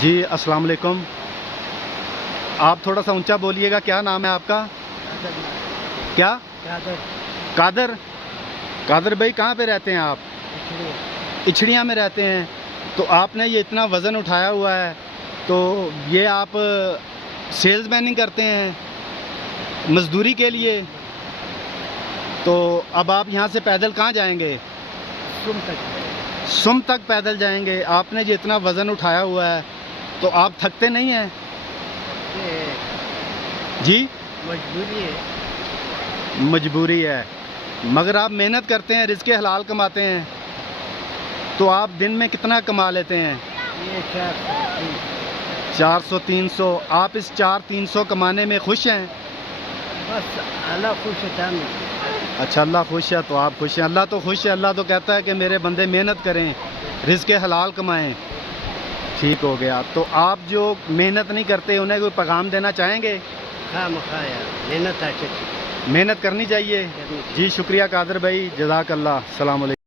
جی السلام علیکم. آپ تھوڑا سا اونچا بولیے گا. کیا نام ہے آپ کا؟ کیا؟ قادر. قادر بھائی کہاں پہ رہتے ہیں آپ؟ اچھڑیاں میں رہتے ہیں. تو آپ نے یہ اتنا وزن اٹھایا ہوا ہے تو یہ آپ سیلز میننگ کرتے ہیں مزدوری کے لیے، تو اب آپ یہاں سے پیدل کہاں جائیں گے؟ سم تک پیدل جائیں گے. آپ نے یہ اتنا وزن اٹھایا ہوا ہے تو آپ تھکتے نہیں ہیں؟ جی مجبوری ہے. مجبوری ہے، مگر آپ محنت کرتے ہیں، رزق حلال کماتے ہیں. تو آپ دن میں کتنا کما لیتے ہیں؟ یہ 400-300. آپ اس 400-300 کمانے میں خوش ہیں؟ بس اللہ خوش ہے. اچھا، اللہ خوش ہے تو آپ خوش ہیں. اللہ تو خوش ہے. اللہ تو کہتا ہے کہ میرے بندے محنت کریں، رزق حلال کمائیں. ٹھیک ہو گیا. تو آپ جو محنت نہیں کرتے انہیں کوئی پیغام دینا چاہیں گے؟ محنت محنت کرنی چاہیے. جی شکریہ قادر بھائی، جزاک اللہ. السلام علیکم.